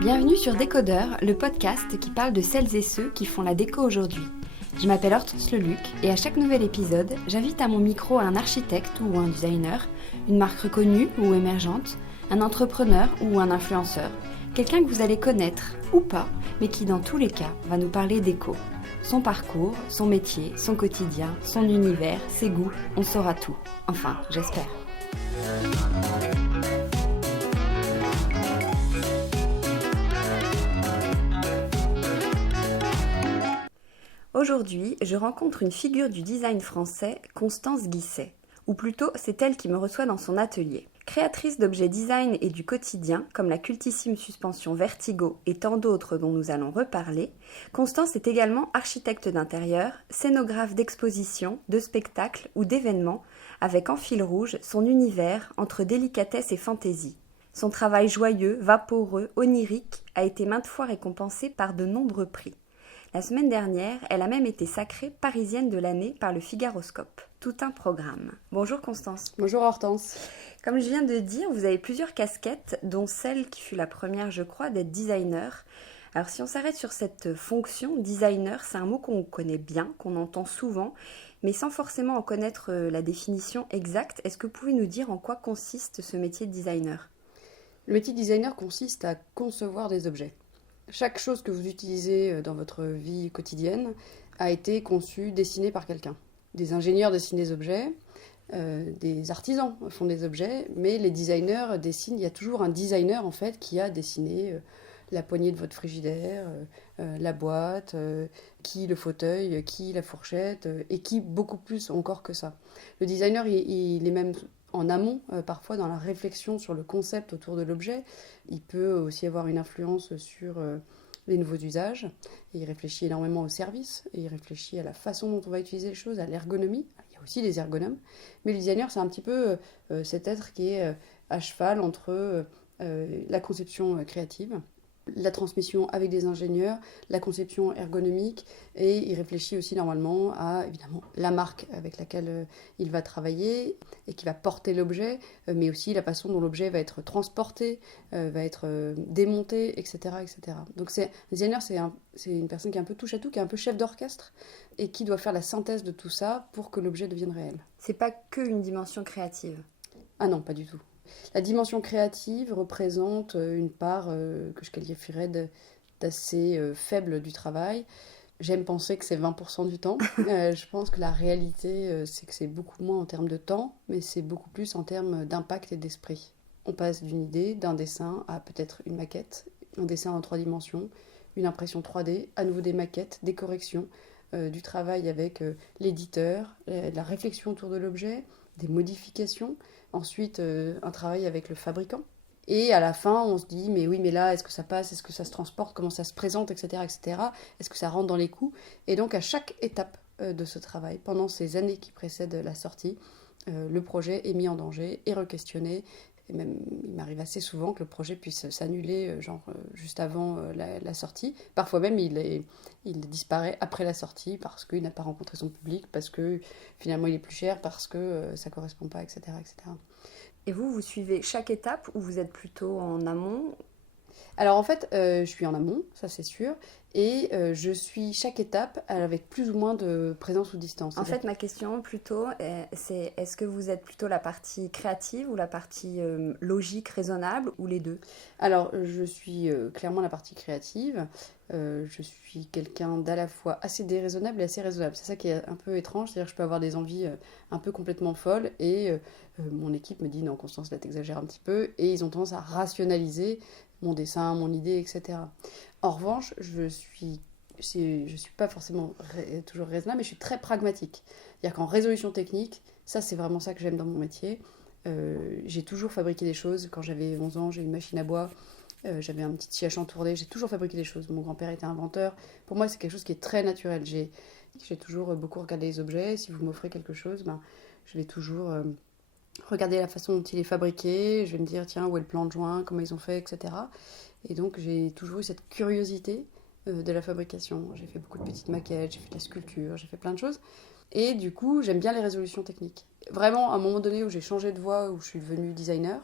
Bienvenue sur Décodeur, le podcast qui parle de celles et ceux qui font la déco aujourd'hui. Je m'appelle Hortense Leluc et à chaque nouvel épisode, j'invite à mon micro un architecte ou un designer, une marque reconnue ou émergente, un entrepreneur ou un influenceur, quelqu'un que vous allez connaître ou pas, mais qui dans tous les cas va nous parler déco. Son parcours, son métier, son quotidien, son univers, ses goûts, on saura tout. Enfin, j'espère. Aujourd'hui, je rencontre une figure du design français, Constance Guisset. Ou plutôt, c'est elle qui me reçoit dans son atelier. Créatrice d'objets design et du quotidien, comme la cultissime suspension Vertigo et tant d'autres dont nous allons reparler, Constance est également architecte d'intérieur, scénographe d'expositions, de spectacles ou d'événements, avec en fil rouge son univers entre délicatesse et fantaisie. Son travail joyeux, vaporeux, onirique a été maintes fois récompensé par de nombreux prix. La semaine dernière, elle a même été sacrée parisienne de l'année par le Figaroscope. Tout un programme. Bonjour Constance. Bonjour Hortense. Comme je viens de dire, vous avez plusieurs casquettes, dont celle qui fut la première, je crois, d'être designer. Alors si on s'arrête sur cette fonction, designer, c'est un mot qu'on connaît bien, qu'on entend souvent, mais sans forcément en connaître la définition exacte. Est-ce que vous pouvez nous dire en quoi consiste ce métier de designer ? Le métier de designer consiste à concevoir des objets. Chaque chose que vous utilisez dans votre vie quotidienne a été conçue, dessinée par quelqu'un. Des ingénieurs dessinent des objets, des artisans font des objets, mais les designers dessinent. Il y a toujours un designer en fait qui a dessiné la poignée de votre frigidaire, la boîte, qui le fauteuil, qui la fourchette, et qui beaucoup plus encore que ça. Le designer, il est même en amont, parfois dans la réflexion sur le concept autour de l'objet. Il peut aussi avoir une influence sur les nouveaux usages. Et il réfléchit énormément au service, et il réfléchit à la façon dont on va utiliser les choses, à l'ergonomie. Il y a aussi des ergonomes. Mais le designer, c'est un petit peu cet être qui est à cheval entre la conception créative, la transmission avec des ingénieurs, la conception ergonomique, et il réfléchit aussi normalement à évidemment la marque avec laquelle il va travailler et qui va porter l'objet, mais aussi la façon dont l'objet va être transporté, va être démonté, etc., etc. Donc un designer, c'est une personne qui est un peu touche à tout, qui est un peu chef d'orchestre et qui doit faire la synthèse de tout ça pour que l'objet devienne réel. C'est pas que une dimension créative. Ah non, pas du tout. La dimension créative représente une part que je qualifierais d'assez faible du travail. J'aime penser que c'est 20% du temps. Je pense que la réalité, c'est que c'est beaucoup moins en termes de temps, mais c'est beaucoup plus en termes d'impact et d'esprit. On passe d'une idée, d'un dessin, à peut-être une maquette, un dessin en 3 dimensions, une impression 3D, à nouveau des maquettes, des corrections, du travail avec l'éditeur, la réflexion autour de l'objet, des modifications, ensuite un travail avec le fabricant. Et à la fin, on se dit, mais oui, mais là, est-ce que ça passe, est-ce que ça se transporte, comment ça se présente, etc., etc. Est-ce que ça rentre dans les coûts ? Et donc, à chaque étape de ce travail, pendant ces années qui précèdent la sortie, le projet est mis en danger, est re-questionné. Et même, il m'arrive assez souvent que le projet puisse s'annuler, juste avant la sortie. Parfois même, il disparaît après la sortie parce qu'il n'a pas rencontré son public, parce que finalement il est plus cher, parce que ça ne correspond pas, etc., etc. Et vous suivez chaque étape ou vous êtes plutôt en amont ? Alors en fait, je suis en amont, ça c'est sûr, et je suis chaque étape avec plus ou moins de présence ou distance. En fait, ma question plutôt, c'est est-ce que vous êtes plutôt la partie créative ou la partie logique, raisonnable, ou les deux ? Alors, je suis clairement la partie créative. Je suis quelqu'un d'à la fois assez déraisonnable et assez raisonnable. C'est ça qui est un peu étrange, c'est-à-dire que je peux avoir des envies un peu complètement folles et mon équipe me dit « Non, Constance, là t'exagères un petit peu » et ils ont tendance à rationaliser mon dessin, mon idée, etc. En revanche, je suis pas forcément toujours raisonnable, mais je suis très pragmatique. C'est-à-dire qu'en résolution technique, ça c'est vraiment ça que j'aime dans mon métier. J'ai toujours fabriqué des choses. Quand j'avais 11 ans, j'ai une machine à bois. J'avais un petit scie à chantourner. J'ai toujours fabriqué des choses. Mon grand-père était inventeur. Pour moi, c'est quelque chose qui est très naturel. J'ai toujours beaucoup regardé les objets. Si vous m'offrez quelque chose, je vais toujours regarder la façon dont il est fabriqué. Je vais me dire, tiens, où est le plan de joint, comment ils ont fait, etc. Et donc, j'ai toujours eu cette curiosité de la fabrication. J'ai fait beaucoup de petites maquettes, j'ai fait de la sculpture, j'ai fait plein de choses. Et du coup, j'aime bien les résolutions techniques. vraiment, à un moment donné où j'ai changé de voie, où je suis devenue designer,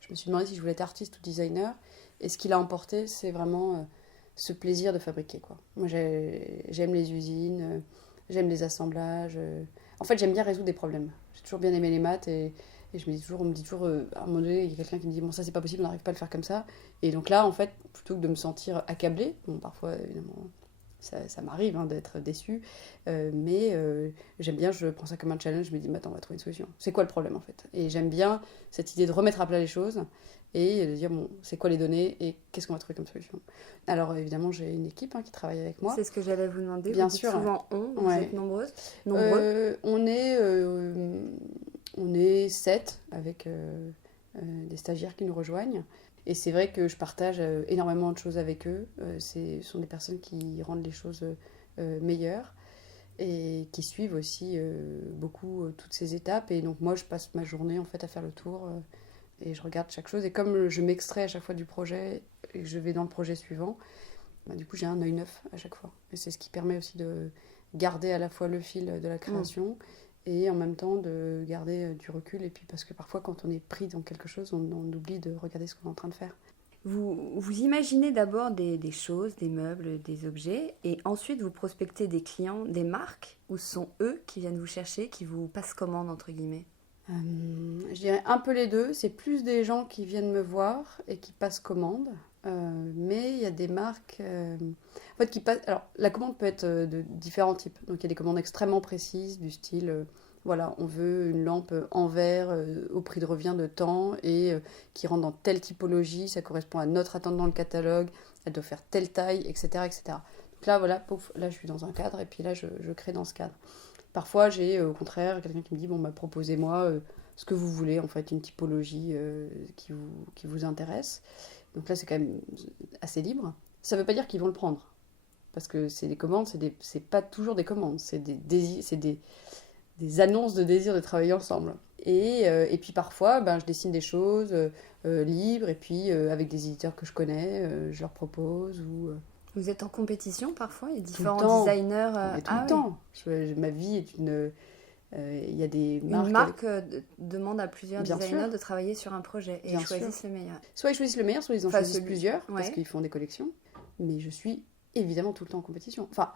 je me suis demandé si je voulais être artiste ou designer. Et ce qui l'a emporté, c'est vraiment ce plaisir de fabriquer, quoi. Moi, j'aime les usines, j'aime les assemblages. En fait, j'aime bien résoudre des problèmes. J'ai toujours bien aimé les maths et on me dit toujours, à un moment donné, il y a quelqu'un qui me dit, bon, ça c'est pas possible, on n'arrive pas à le faire comme ça. Et donc là, en fait, plutôt que de me sentir accablée, bon, parfois, évidemment, ça m'arrive d'être déçue, mais j'aime bien, je prends ça comme un challenge, je me dis, mais attends, on va trouver une solution. C'est quoi le problème, en fait? Et j'aime bien cette idée de remettre à plat les choses et de dire, bon, c'est quoi les données et qu'est-ce qu'on va trouver comme solution. Alors, évidemment, j'ai une équipe qui travaille avec moi. C'est ce que j'allais vous demander. Bien vous dites sûr. Souvent vous Ouais. êtes nombreux. On est 7 avec des stagiaires qui nous rejoignent. Et c'est vrai que je partage énormément de choses avec eux. Ce sont des personnes qui rendent les choses meilleures et qui suivent aussi beaucoup toutes ces étapes. Et donc moi, je passe ma journée en fait à faire le tour et je regarde chaque chose. Et comme je m'extrais à chaque fois du projet et que je vais dans le projet suivant, du coup j'ai un œil neuf à chaque fois. Et c'est ce qui permet aussi de garder à la fois le fil de la création et en même temps de garder du recul. Et puis parce que parfois quand on est pris dans quelque chose, on oublie de regarder ce qu'on est en train de faire. Vous imaginez d'abord des choses, des meubles, des objets, et ensuite vous prospectez des clients, des marques, ou ce sont eux qui viennent vous chercher, qui vous passent commande, entre guillemets? Je dirais un peu les deux. C'est plus des gens qui viennent me voir et qui passent commande. Mais il y a des marques en fait, qui passent. Alors, la commande peut être de différents types. Donc, il y a des commandes extrêmement précises, du style voilà, on veut une lampe en verre au prix de revient de temps et qui rentre dans telle typologie, ça correspond à notre attente dans le catalogue, elle doit faire telle taille, etc. etc. Donc là, voilà, pouf, là, je suis dans un cadre et puis là, je crée dans ce cadre. Parfois, j'ai au contraire quelqu'un qui me dit bon, bah, proposez-moi ce que vous voulez, en fait, une typologie qui vous intéresse. Donc là, c'est quand même assez libre. Ça ne veut pas dire qu'ils vont le prendre. Parce que c'est des commandes, c'est pas toujours des commandes, c'est des annonces de désir de travailler ensemble. Et puis parfois, ben, je dessine des choses libres, et puis avec des éditeurs que je connais, je leur propose. Vous êtes en compétition parfois? Il y a Tout le différents temps. designers. Mais tout le temps. Ma vie est une. Il y a des marques. Une marque demande à plusieurs Bien designers sûr. de travailler sur un projet et Bien ils choisissent sûr. le meilleur. Soit ils choisissent le meilleur, soit ils en Enfin, choisissent celui- plusieurs, parce Ouais. qu'ils font des collections. Mais je suis évidemment tout le temps en compétition. Enfin,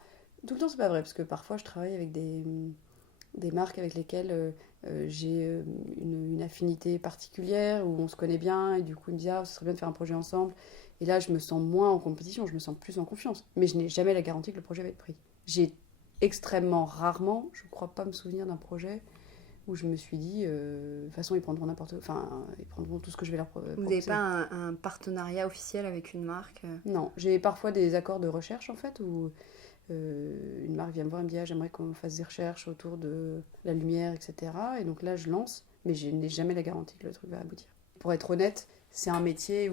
tout le temps, c'est pas vrai, parce que parfois, je travaille avec des marques avec lesquelles j'ai une affinité particulière, où on se connaît bien, et du coup, ils me disent, ah, ce serait bien de faire un projet ensemble. Et là, je me sens moins en compétition, je me sens plus en confiance. Mais je n'ai jamais la garantie que le projet va être pris. J'ai extrêmement rarement, je ne crois pas me souvenir d'un projet où je me suis dit, de toute façon, ils prendront ils prendront tout ce que je vais leur proposer. Vous n'avez pas un partenariat officiel avec une marque? Non, j'ai parfois des accords de recherche, en fait, où une marque vient me voir et me dit, ah, j'aimerais qu'on fasse des recherches autour de la lumière, etc. Et donc là, je lance, mais je n'ai jamais la garantie que le truc va aboutir. Pour être honnête, c'est un métier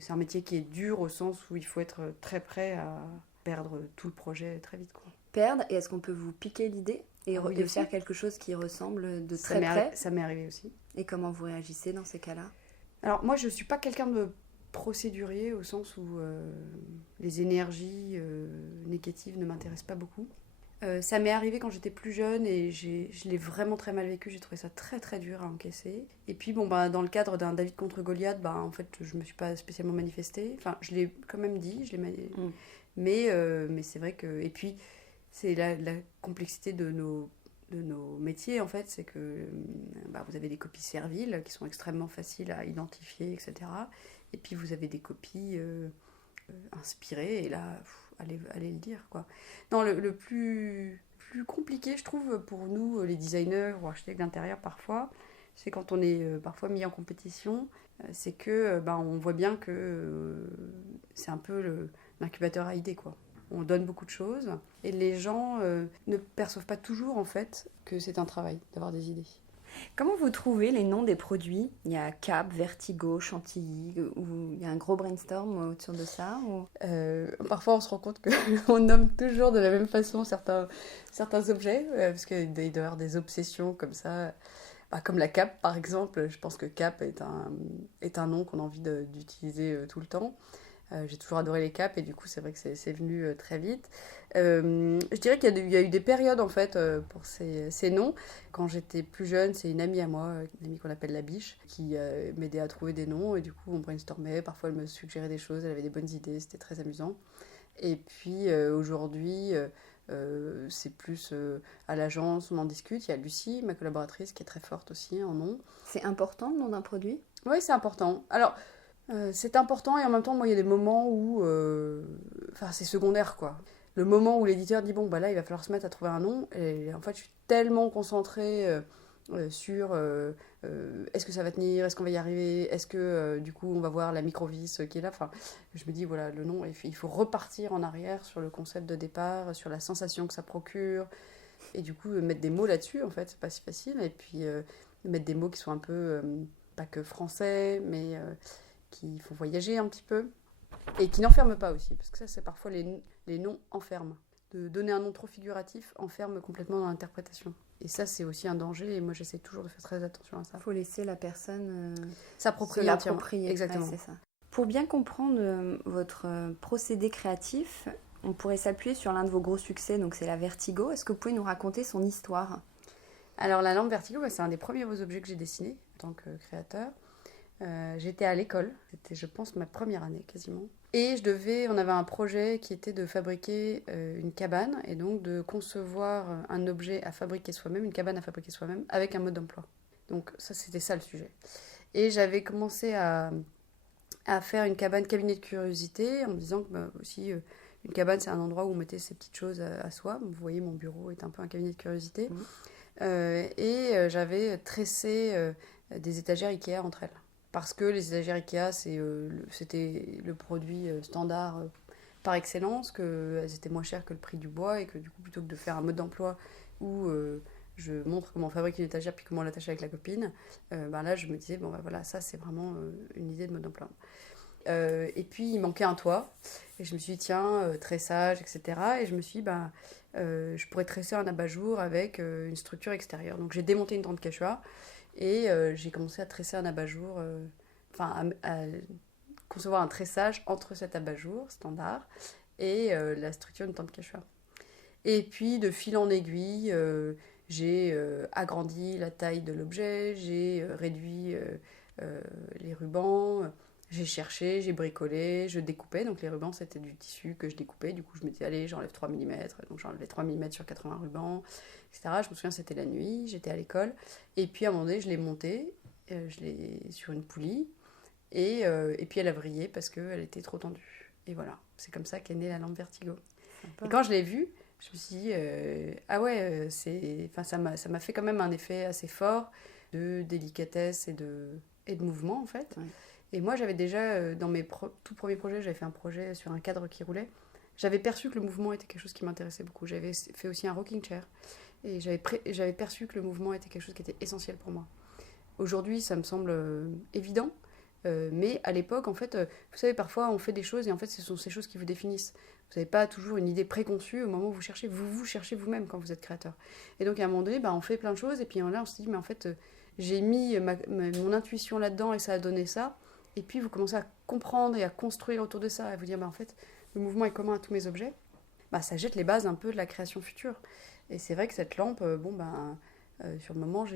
c'est un métier qui est dur au sens où il faut être très prêt à perdre tout le projet très vite, quoi. Perdre, et est-ce qu'on peut vous piquer l'idée et Oui, de aussi. faire quelque chose qui ressemble de Ça très près? ça m'est arrivé aussi. Et comment vous réagissez dans ces cas-là? Alors moi, je suis pas quelqu'un de procédurier au sens où les énergies négatives ne m'intéressent pas beaucoup. Ça m'est arrivé quand j'étais plus jeune et je l'ai vraiment très mal vécu. J'ai trouvé ça très très dur à encaisser. Et puis bon, bah, dans le cadre d'un David contre Goliath, bah, en fait, je me suis pas spécialement manifestée. Enfin, je l'ai quand même dit, mais c'est vrai que... Et puis, c'est la complexité de nos métiers, en fait, c'est que bah, vous avez des copies serviles qui sont extrêmement faciles à identifier, etc. Et puis vous avez des copies inspirées, et là, allez le dire, quoi. Non, le plus compliqué, je trouve, pour nous, les designers ou architectes d'intérieur, parfois, c'est quand on est parfois mis en compétition, c'est que on voit bien que c'est un peu l'incubateur à idées, quoi. On donne beaucoup de choses et les gens ne perçoivent pas toujours en fait que c'est un travail d'avoir des idées. Comment vous trouvez les noms des produits? Il y a Cap, Vertigo, Chantilly, ou il y a un gros brainstorm autour de ça ou... Parfois on se rend compte qu'on nomme toujours de la même façon certains objets, parce qu'il doit y avoir des obsessions comme ça. Comme la cape par exemple, je pense que Cap est un nom qu'on a envie d'utiliser tout le temps. J'ai toujours adoré les capes et du coup c'est vrai que c'est venu très vite. Je dirais qu'il y a eu des périodes en fait pour ces noms. Quand j'étais plus jeune, c'est une amie à moi, une amie qu'on appelle la biche, qui m'aidait à trouver des noms et du coup on brainstormait, parfois elle me suggérait des choses, elle avait des bonnes idées, c'était très amusant. Et puis aujourd'hui, c'est plus à l'agence, on en discute. Il y a Lucie, ma collaboratrice, qui est très forte aussi en nom. C'est important le nom d'un produit? Oui, c'est important. Alors, c'est important et en même temps, moi, il y a des moments où. Enfin, c'est secondaire, quoi. Le moment où l'éditeur dit, bon, bah là, il va falloir se mettre à trouver un nom. Et en fait, je suis tellement concentrée sur est-ce que ça va tenir, est-ce qu'on va y arriver, est-ce que du coup, on va voir la microvis qui est là. Enfin, je me dis, voilà, le nom, il faut repartir en arrière sur le concept de départ, sur la sensation que ça procure. Et du coup, mettre des mots là-dessus, en fait, c'est pas si facile. Et puis, mettre des mots qui sont un peu, pas que français, mais qui font voyager un petit peu. Et qui n'enferment pas aussi, parce que ça, c'est parfois les noms enferment. De donner un nom trop figuratif enferme complètement dans l'interprétation. Et ça, c'est aussi un danger, et moi, j'essaie toujours de faire très attention à ça. Il faut laisser la personne S'approprier entièrement. l'approprier. Exactement. Ouais, c'est ça. Pour bien comprendre votre procédé créatif, on pourrait s'appuyer sur l'un de vos gros succès, donc c'est la Vertigo. Est-ce que vous pouvez nous raconter son histoire? Alors, la lampe Vertigo, c'est un des premiers beaux objets que j'ai dessinés en tant que créateur. J'étais à l'école, c'était je pense ma première année quasiment. Et on avait un projet qui était de fabriquer une cabane et donc de concevoir un objet à fabriquer soi-même, une cabane à fabriquer soi-même avec un mode d'emploi. Donc ça c'était ça le sujet. Et j'avais commencé à faire une cabinet de curiosité en me disant que aussi une cabane c'est un endroit où on mettait ses petites choses à soi. Vous voyez mon bureau est un peu un cabinet de curiosité. J'avais tressé des étagères Ikea entre elles. Parce que les étagères Ikea, c'était le produit standard par excellence, qu'elles étaient moins chères que le prix du bois, et que du coup, plutôt que de faire un mode d'emploi où je montre comment on fabrique une étagère puis comment on l'attache avec la copine, là, je me disais, bon, bah, voilà, ça, c'est vraiment une idée de mode d'emploi. Et puis, il manquait un toit, et je me suis dit, tiens, tressage, etc. Et je me suis dit, je pourrais tresser un abat-jour avec une structure extérieure. Donc, j'ai démonté une tente quechua. Et j'ai commencé à tresser un abat-jour, à concevoir un tressage entre cet abat-jour standard et la structure d'une tente quechua. Et puis, de fil en aiguille, j'ai agrandi la taille de l'objet, j'ai réduit les rubans, j'ai cherché, j'ai bricolé, je découpais. Donc, les rubans, c'était du tissu que je découpais. Du coup, je me disais, allez, j'enlève 3 mm. Donc, j'enlevais 3 mm sur 80 rubans, etc. Je me souviens, c'était la nuit, j'étais à l'école. Et puis, à un moment donné, je l'ai montée, sur une poulie. Et puis, elle a vrillé parce qu'elle était trop tendue. Et voilà, c'est comme ça qu'est née la lampe Vertigo. Sympa. Et quand je l'ai vue, je me suis dit, ah ouais, ça m'a fait quand même un effet assez fort de délicatesse et de mouvement, en fait. Ouais. Et moi, j'avais déjà, dans mes tout premiers projets, j'avais fait un projet sur un cadre qui roulait. J'avais perçu que le mouvement était quelque chose qui m'intéressait beaucoup. J'avais fait aussi un rocking chair. Et j'avais perçu que le mouvement était quelque chose qui était essentiel pour moi. Aujourd'hui, ça me semble évident. Mais à l'époque, en fait, vous savez, parfois, on fait des choses et en fait, ce sont ces choses qui vous définissent. Vous n'avez pas toujours une idée préconçue au moment où vous cherchez. Vous cherchez vous-même quand vous êtes créateur. Et donc, à un moment donné, on fait plein de choses. Et puis là, on se dit, mais en fait, j'ai mis mon intuition là-dedans et ça a donné ça. Et puis, vous commencez à comprendre et à construire autour de ça. Et vous dire, en fait, le mouvement est commun à tous mes objets. Ça jette les bases un peu de la création future. Et c'est vrai que cette lampe, sur le moment,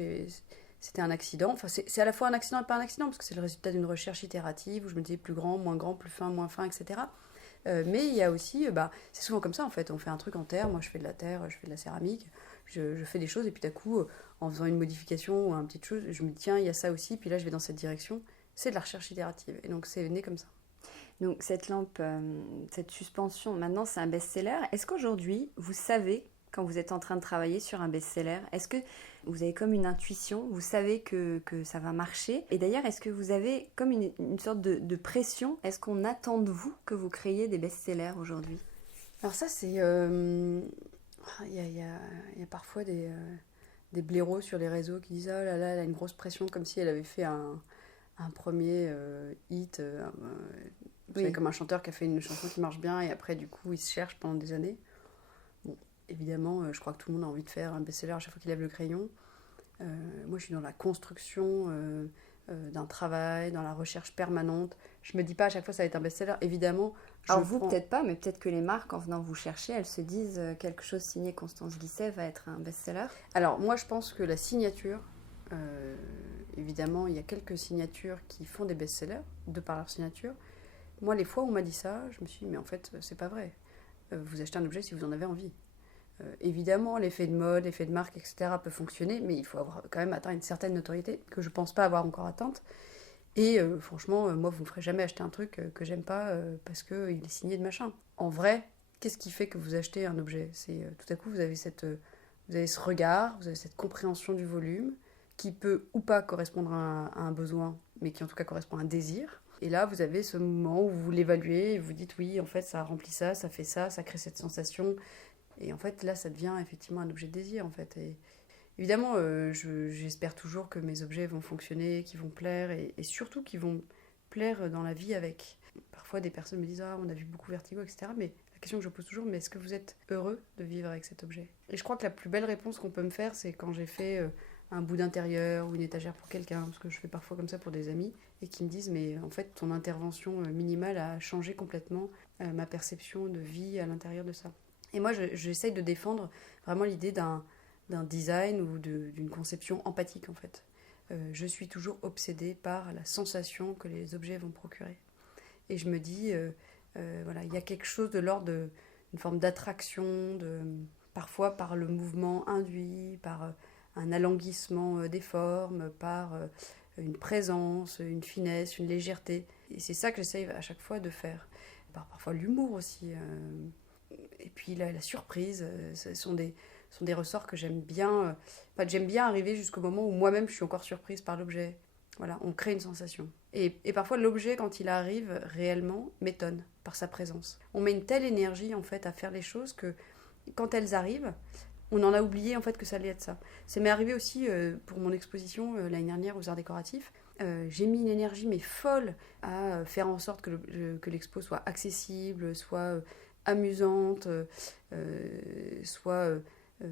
c'était un accident. Enfin, c'est à la fois un accident et pas un accident, parce que c'est le résultat d'une recherche itérative où je me disais plus grand, plus fin, moins fin, etc. Mais il y a aussi, c'est souvent comme ça en fait, on fait un truc en terre, moi je fais de la terre, je fais de la céramique, je fais des choses et puis d'un coup, en faisant une modification ou une petite chose, je me dis tiens, il y a ça aussi, puis là je vais dans cette direction. C'est de la recherche itérative et donc c'est né comme ça. Donc cette lampe, cette suspension, maintenant c'est un best-seller. Est-ce qu'aujourd'hui, vous savez, quand vous êtes en train de travailler sur un best-seller, est-ce que vous avez comme une intuition, vous savez que ça va marcher? Et d'ailleurs, est-ce que vous avez comme une sorte de pression? Est-ce qu'on attend de vous que vous créiez des best-sellers aujourd'hui? Alors ça, c'est... Il y a parfois des blaireaux sur les réseaux qui disent « Oh là là, elle a une grosse pression », comme si elle avait fait un premier hit, vous savez, comme un chanteur qui a fait une chanson qui marche bien et après, du coup, il se cherche pendant des années. Bon, évidemment, je crois que tout le monde a envie de faire un best-seller à chaque fois qu'il lève le crayon. Moi, je suis dans la construction d'un travail, dans la recherche permanente. Je me dis pas à chaque fois ça va être un best-seller. Évidemment, Alors vous, peut-être pas, mais peut-être que les marques, en venant vous chercher, elles se disent quelque chose signé Constance Guisset va être un best-seller. Alors moi je pense que la signature, évidemment il y a quelques signatures qui font des best-sellers de par leur signature. Moi les fois où on m'a dit ça, je me suis dit mais en fait c'est pas vrai. Vous achetez un objet si vous en avez envie. Évidemment l'effet de mode, l'effet de marque, etc. peut fonctionner, mais il faut avoir quand même atteint une certaine notoriété que je pense pas avoir encore atteinte. Et franchement, moi, vous ne me ferez jamais acheter un truc que j'aime pas parce qu'il est signé de machin. En vrai, qu'est-ce qui fait que vous achetez un objet? C'est tout à coup, vous avez ce regard, vous avez cette compréhension du volume qui peut ou pas correspondre à un besoin, mais qui en tout cas correspond à un désir. Et là, vous avez ce moment où vous l'évaluez et vous dites oui, en fait, ça remplit ça fait ça crée cette sensation. Et en fait, là, ça devient effectivement un objet de désir, en fait. Et évidemment, j'espère toujours que mes objets vont fonctionner, qu'ils vont plaire, et surtout qu'ils vont plaire dans la vie avec. Parfois, des personnes me disent « Ah, on a vu beaucoup Vertigo, etc. » Mais la question que je pose toujours, mais est-ce que vous êtes heureux de vivre avec cet objet? Et je crois que la plus belle réponse qu'on peut me faire, c'est quand j'ai fait un bout d'intérieur ou une étagère pour quelqu'un, parce que je fais parfois comme ça pour des amis, et qui me disent « Mais en fait, ton intervention minimale a changé complètement ma perception de vie à l'intérieur de ça. » Et moi, j'essaye de défendre vraiment l'idée d'un design ou d'une conception empathique, en fait. Je suis toujours obsédée par la sensation que les objets vont procurer. Et je me dis, voilà, il y a quelque chose de l'ordre d'une forme d'attraction, parfois par le mouvement induit, par un alanguissement des formes, par une présence, une finesse, une légèreté. Et c'est ça que j'essaye à chaque fois de faire. Parfois l'humour aussi. Et puis la surprise, ce sont des ressorts que j'aime bien. J'aime bien arriver jusqu'au moment où moi-même je suis encore surprise par l'objet. Voilà, on crée une sensation. Et parfois l'objet, quand il arrive réellement, m'étonne par sa présence. On met une telle énergie en fait à faire les choses que quand elles arrivent, on en a oublié en fait que ça allait être ça. Ça m'est arrivé aussi pour mon exposition l'année dernière aux Arts Décoratifs. J'ai mis une énergie mais folle à faire en sorte que l'expo soit accessible, soit amusante, soit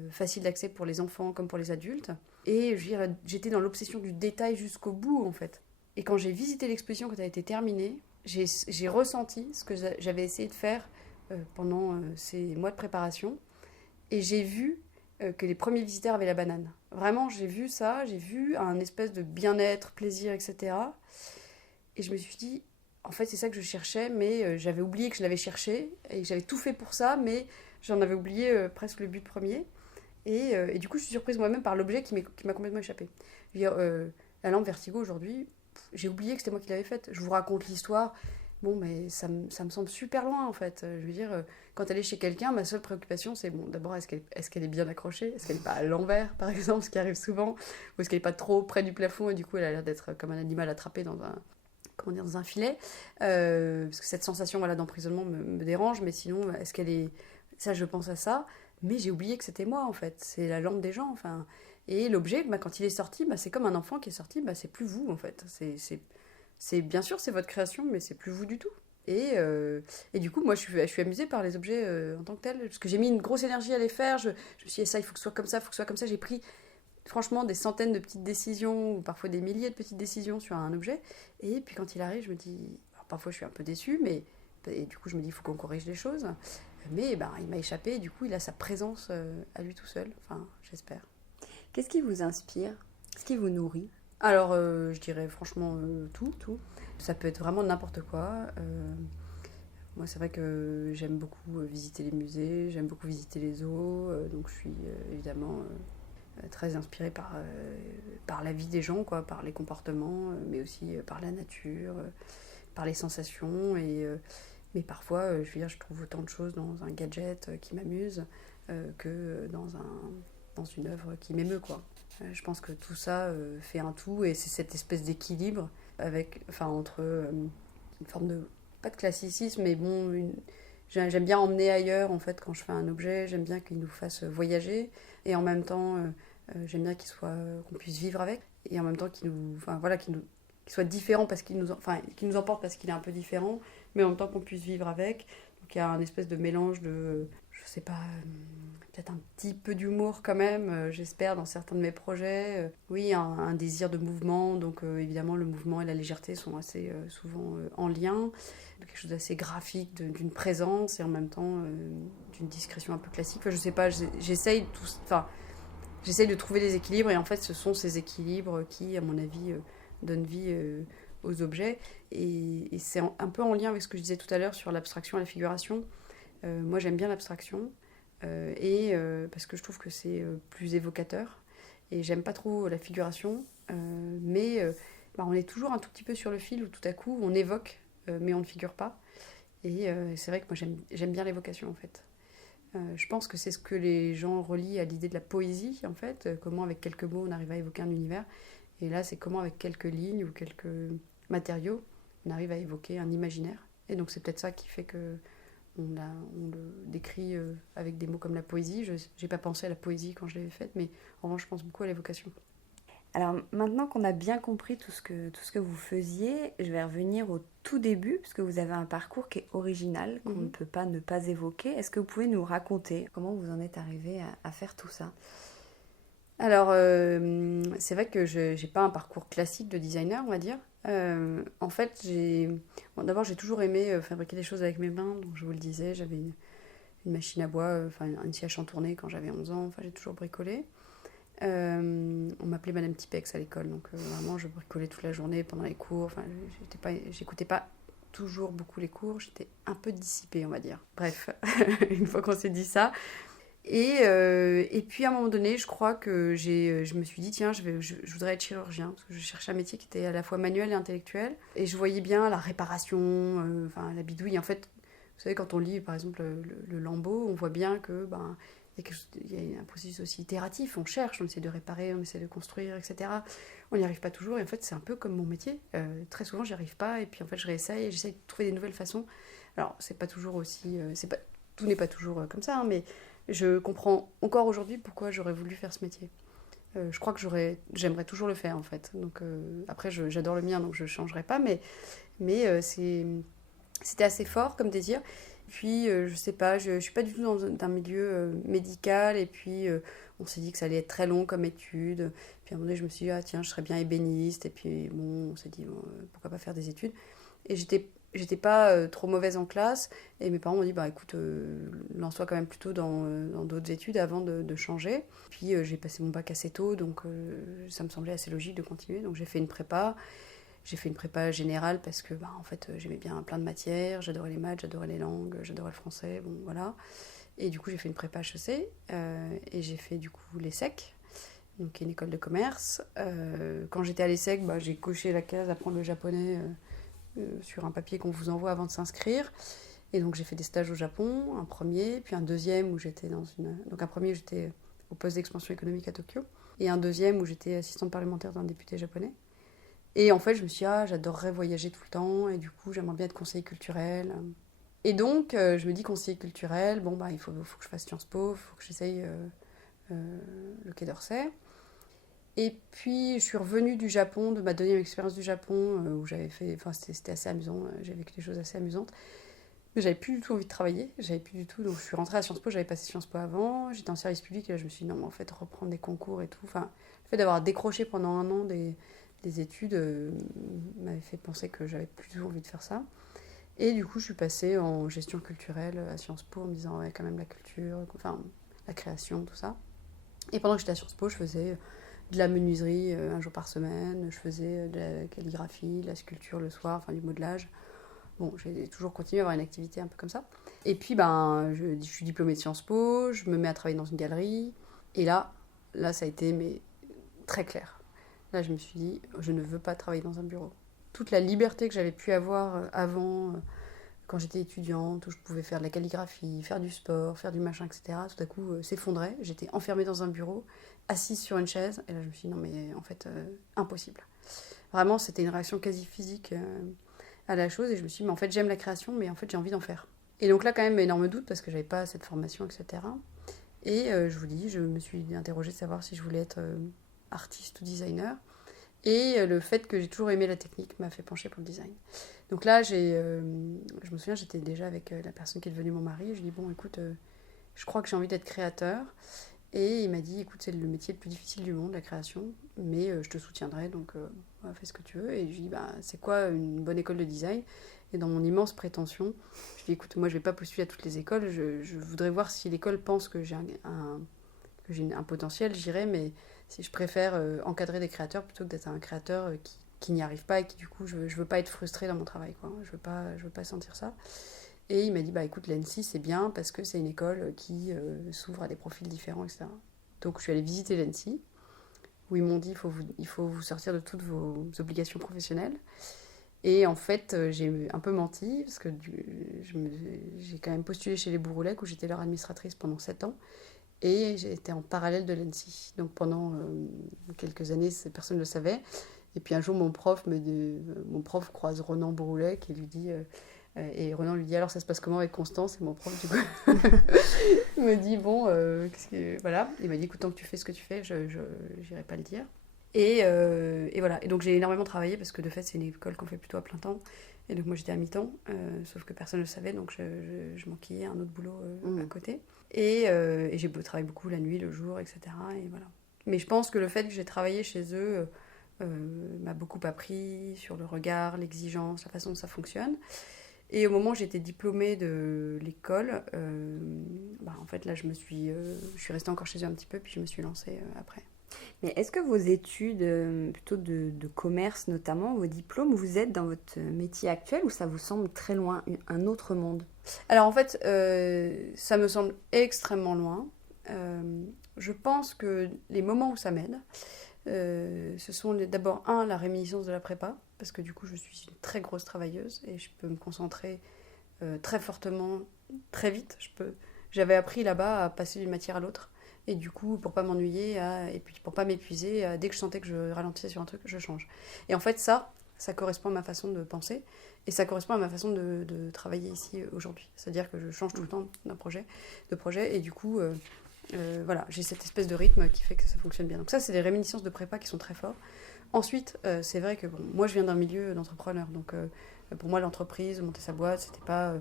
facile d'accès pour les enfants comme pour les adultes. Et j'étais dans l'obsession du détail jusqu'au bout, en fait. Et quand j'ai visité l'exposition, quand elle a été terminée, j'ai ressenti ce que j'avais essayé de faire pendant ces mois de préparation. Et j'ai vu que les premiers visiteurs avaient la banane. Vraiment, j'ai vu ça, j'ai vu un espèce de bien-être, plaisir, etc. Et je me suis dit, en fait, c'est ça que je cherchais, mais j'avais oublié que je l'avais cherché, et que j'avais tout fait pour ça, mais j'en avais oublié presque le but premier. Et du coup, je suis surprise moi-même par l'objet qui m'a complètement échappé. Je veux dire, la lampe Vertigo, aujourd'hui, j'ai oublié que c'était moi qui l'avais faite. Je vous raconte l'histoire. Bon, mais ça me semble super loin, en fait. Je veux dire, quand elle est chez quelqu'un, ma seule préoccupation, c'est, bon, d'abord, est-ce qu'elle est bien accrochée? Est-ce qu'elle n'est pas à l'envers, par exemple, ce qui arrive souvent? Ou est-ce qu'elle n'est pas trop près du plafond, et du coup, elle a l'air d'être comme un animal attrapé dans un filet? Parce que cette sensation, voilà, d'emprisonnement me dérange, mais sinon, est-ce qu'elle est... Ça, je pense à ça. Mais j'ai oublié que c'était moi, en fait. C'est la lampe des gens, enfin. Et l'objet, quand il est sorti, c'est comme un enfant qui est sorti, c'est plus vous, en fait. Bien sûr, c'est votre création, mais c'est plus vous du tout. Et du coup, moi, je suis amusée par les objets en tant que tels, parce que j'ai mis une grosse énergie à les faire. Je me suis dit, ça, il faut que ce soit comme ça, il faut que ce soit comme ça. J'ai pris, franchement, des centaines de petites décisions, ou parfois des milliers de petites décisions sur un objet. Et puis, quand il arrive, je me dis... Alors, parfois, je suis un peu déçue, mais... Et du coup, je me dis, il faut qu'on corrige les choses. Mais il m'a échappé, et du coup, il a sa présence à lui tout seul. Enfin, j'espère. Qu'est-ce qui vous inspire? Qu'est-ce qui vous nourrit? Alors, je dirais franchement tout. Ça peut être vraiment n'importe quoi. Moi, c'est vrai que j'aime beaucoup visiter les musées, j'aime beaucoup visiter les zoos. Donc, je suis évidemment très inspirée par la vie des gens, quoi, par les comportements, mais aussi par la nature, par les sensations. Mais parfois, je trouve autant de choses dans un gadget qui m'amuse que dans une œuvre qui m'émeut, quoi. Je pense que tout ça fait un tout, et c'est cette espèce d'équilibre entre une forme de, pas de classicisme, mais bon, j'aime bien emmener ailleurs, en fait, quand je fais un objet. J'aime bien qu'il nous fasse voyager, et en même temps, j'aime bien qu'on puisse vivre avec, et en même temps qu'il soit différent parce qu'il nous emporte parce qu'il est un peu différent, mais en même temps qu'on puisse vivre avec. Donc il y a un espèce de mélange je sais pas, peut-être un petit peu d'humour quand même, j'espère, dans certains de mes projets. Oui, un désir de mouvement, donc évidemment le mouvement et la légèreté sont assez souvent en lien. Quelque chose d'assez graphique, d'une présence et en même temps d'une discrétion un peu classique. Enfin, je sais pas, j'essaye de trouver des équilibres et en fait ce sont ces équilibres qui, à mon avis, donnent vie aux objets. Et c'est un peu en lien avec ce que je disais tout à l'heure sur l'abstraction et la figuration. Moi j'aime bien l'abstraction parce que je trouve que c'est plus évocateur. Et j'aime pas trop la figuration, mais on est toujours un tout petit peu sur le fil où tout à coup on évoque, mais on ne figure pas. Et c'est vrai que moi j'aime bien l'évocation en fait. Je pense que c'est ce que les gens relient à l'idée de la poésie, en fait. Comment, avec quelques mots, on arrive à évoquer un univers. Et là, c'est comment, avec quelques lignes ou quelques matériaux, on arrive à évoquer un imaginaire. Et donc, c'est peut-être ça qui fait que on le décrit avec des mots comme la poésie. Je n'ai pas pensé à la poésie quand je l'avais faite, mais en revanche, je pense beaucoup à l'évocation. Alors maintenant qu'on a bien compris tout ce que vous faisiez, je vais revenir au tout début, parce que vous avez un parcours qui est original, qu'on ne peut pas ne pas évoquer. Est-ce que vous pouvez nous raconter comment vous en êtes arrivé à faire tout ça? Alors, c'est vrai que je n'ai pas un parcours classique de designer, on va dire. En fait, d'abord, j'ai toujours aimé fabriquer des choses avec mes mains. Donc, je vous le disais, j'avais une machine à bois, une scie à chantourner quand j'avais 11 ans. Enfin, j'ai toujours bricolé. On m'appelait Madame Tipex à l'école, donc vraiment je bricolais toute la journée pendant les cours. Enfin, j'écoutais pas toujours beaucoup les cours, j'étais un peu dissipée, on va dire. Bref, une fois qu'on s'est dit ça. Et puis à un moment donné, je crois que je me suis dit, tiens, je voudrais être chirurgien, parce que je cherchais un métier qui était à la fois manuel et intellectuel. Et je voyais bien la réparation, la bidouille. En fait, vous savez, quand on lit par exemple le Lambeau, on voit bien que il y a un processus aussi itératif, on cherche, on essaie de réparer, on essaie de construire, etc. On n'y arrive pas toujours, et en fait c'est un peu comme mon métier. Très souvent j'y arrive pas, et puis en fait je réessaye, et j'essaie de trouver des nouvelles façons. Alors c'est pas toujours aussi... tout n'est pas toujours comme ça, hein, mais je comprends encore aujourd'hui pourquoi j'aurais voulu faire ce métier. Je crois que j'aimerais toujours le faire en fait. Donc après j'adore le mien, donc je changerai pas, mais c'était assez fort comme désir. Puis, je sais pas, je suis pas du tout dans un milieu médical. Et puis, on s'est dit que ça allait être très long comme étude. Puis, à un moment donné, je me suis dit, ah tiens, je serais bien ébéniste. Et puis, bon, on s'est dit, bon, pourquoi pas faire des études. Et j'étais pas trop mauvaise en classe. Et mes parents m'ont dit, bah écoute, lance-toi quand même plutôt dans d'autres études avant de changer. Puis, j'ai passé mon bac assez tôt, donc ça me semblait assez logique de continuer. Donc, j'ai fait une prépa. J'ai fait une prépa générale parce que en fait, j'aimais bien plein de matières, j'adorais les maths, j'adorais les langues, j'adorais le français, bon voilà. Et du coup, j'ai fait une prépa HEC et j'ai fait du coup l'ESSEC, donc qui est une école de commerce. Quand j'étais à l'ESSEC, j'ai coché la case apprendre le japonais sur un papier qu'on vous envoie avant de s'inscrire. Et donc j'ai fait des stages au Japon, un premier, puis un deuxième où j'étais donc un premier, j'étais au poste d'expansion économique à Tokyo, et un deuxième où j'étais assistante parlementaire d'un député japonais. Et en fait, je me suis dit, j'adorerais voyager tout le temps, et du coup, j'aimerais bien être conseiller culturel. Et donc, je me dis, conseiller culturel, il faut que je fasse Sciences Po, il faut que j'essaye le Quai d'Orsay. Et puis, je suis revenue du Japon, de ma deuxième expérience du Japon, où j'avais fait, c'était assez amusant, j'ai vécu des choses assez amusantes. Mais j'avais plus du tout envie de travailler, donc je suis rentrée à Sciences Po, j'avais passé Sciences Po avant, j'étais en service public, et là, je me suis dit, non, mais en fait, reprendre des concours et tout, le fait d'avoir décroché pendant un an des études m'avait fait penser que j'avais plutôt envie de faire ça. Et du coup, je suis passée en gestion culturelle à Sciences Po en me disant, ouais, quand même la culture, la création, tout ça. Et pendant que j'étais à Sciences Po, je faisais de la menuiserie un jour par semaine, je faisais de la calligraphie, de la sculpture le soir, du modelage. Bon, j'ai toujours continué à avoir une activité un peu comme ça. Et puis, je suis diplômée de Sciences Po, je me mets à travailler dans une galerie. Et là ça a été très clair. Là, je me suis dit, je ne veux pas travailler dans un bureau. Toute la liberté que j'avais pu avoir avant, quand j'étais étudiante, où je pouvais faire de la calligraphie, faire du sport, faire du machin, etc., tout à coup s'effondrait. J'étais enfermée dans un bureau, assise sur une chaise, et là, je me suis dit, non, mais en fait, impossible. Vraiment, c'était une réaction quasi physique à la chose, et je me suis dit, mais en fait, j'aime la création, mais en fait, j'ai envie d'en faire. Et donc là, quand même, énorme doute, parce que j'avais pas cette formation, etc. Et je vous dis, je me suis interrogée de savoir si je voulais être artiste ou designer. Et le fait que j'ai toujours aimé la technique m'a fait pencher pour le design. Donc là, je me souviens, j'étais déjà avec la personne qui est devenue mon mari. Je lui ai dit, bon, écoute, je crois que j'ai envie d'être créateur. Et il m'a dit, écoute, c'est le métier le plus difficile du monde, la création, mais je te soutiendrai, donc fais ce que tu veux. Et je lui dis, bah, c'est quoi une bonne école de design? Et dans mon immense prétention, je lui dis, écoute, moi je vais pas postuler à toutes les écoles, je voudrais voir si l'école pense que j'ai un potentiel, j'irai, mais si je préfère encadrer des créateurs plutôt que d'être un créateur qui n'y arrive pas et qui du coup, je veux pas être frustrée dans mon travail, quoi. Je veux pas sentir ça. Et il m'a dit, bah écoute, l'ENSI c'est bien parce que c'est une école qui s'ouvre à des profils différents, etc. Donc je suis allée visiter l'ENSI, où ils m'ont dit, il faut vous sortir de toutes vos obligations professionnelles. Et en fait, j'ai un peu menti, parce que j'ai quand même postulé chez les Bouroulec, où j'étais leur administratrice pendant 7 ans, et j'étais en parallèle de l'ENSI. Donc pendant quelques années, personne ne le savait. Et puis un jour, mon prof croise Ronan Bouroulec et lui dit... et Ronan lui dit alors ça se passe comment avec Constance, et mon prof du coup il me dit bon voilà, il m'a dit écoute, tant que tu fais ce que tu fais, je j'irai pas le dire, et voilà. Et donc j'ai énormément travaillé parce que de fait c'est une école qu'on fait plutôt à plein temps, et donc moi j'étais à mi-temps, sauf que personne ne le savait, donc je manquais un autre boulot à côté, et j'ai travaillé beaucoup la nuit, le jour, etc. Et voilà. Mais je pense que le fait que j'ai travaillé chez eux m'a beaucoup appris sur le regard, l'exigence, la façon dont ça fonctionne. Et au moment où j'étais diplômée de l'école, en fait là je suis restée encore chez eux un petit peu, puis je me suis lancée après. Mais est-ce que vos études, plutôt de commerce notamment, vos diplômes, vous êtes dans votre métier actuel ou ça vous semble très loin, un autre monde? Alors en fait, ça me semble extrêmement loin. Je pense que les moments où ça m'aide, ce sont d'abord la réminiscence de la prépa, parce que du coup je suis une très grosse travailleuse et je peux me concentrer très fortement, très vite. J'avais appris là-bas à passer d'une matière à l'autre, et du coup pour pas m'ennuyer et puis pour pas m'épuiser, dès que je sentais que je ralentissais sur un truc, je change. Et en fait ça correspond à ma façon de penser, et ça correspond à ma façon de travailler ici aujourd'hui. C'est-à-dire que je change tout le temps de projet, et du coup voilà, j'ai cette espèce de rythme qui fait que ça fonctionne bien. Donc ça, c'est des réminiscences de prépa qui sont très forts. Ensuite, c'est vrai que moi, je viens d'un milieu d'entrepreneur. Donc pour moi, l'entreprise, monter sa boîte, c'était pas